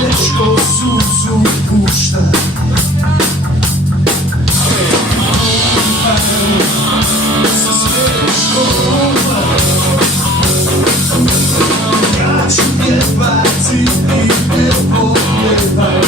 teško suzu pušta. Sa smeškom ja ću jebati i ne pogledaj.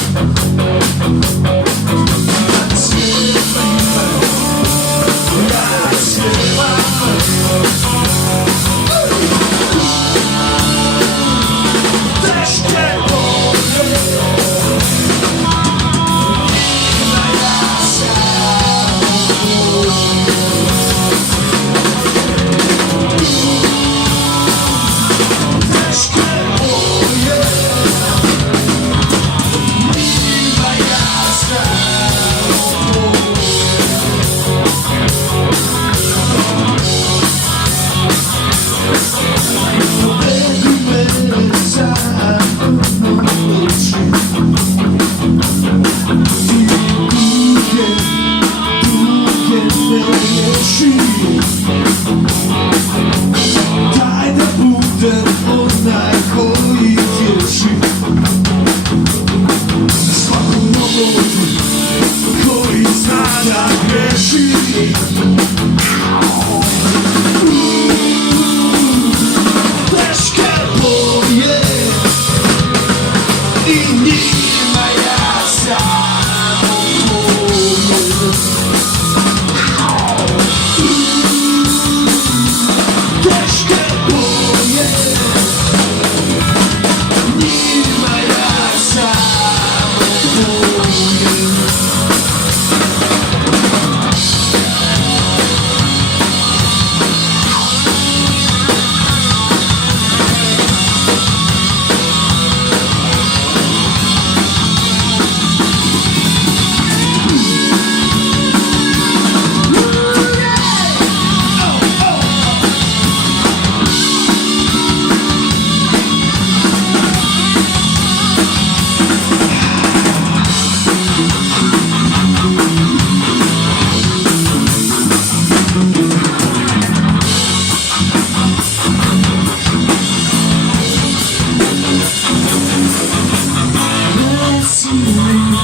Daj da budem onaj koji tješi svaku nogu koji zna da greši. Teške boje i njima ja samo boje. Teške boje, njima ja samo boje.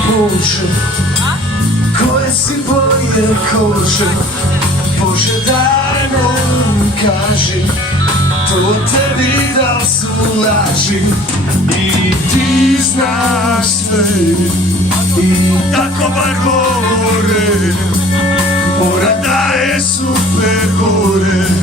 Bože, koje si boje kože, Bože daj nam kaži, to tebi da su laži i ti znaš sve i tako bar gore, mora da je super gore.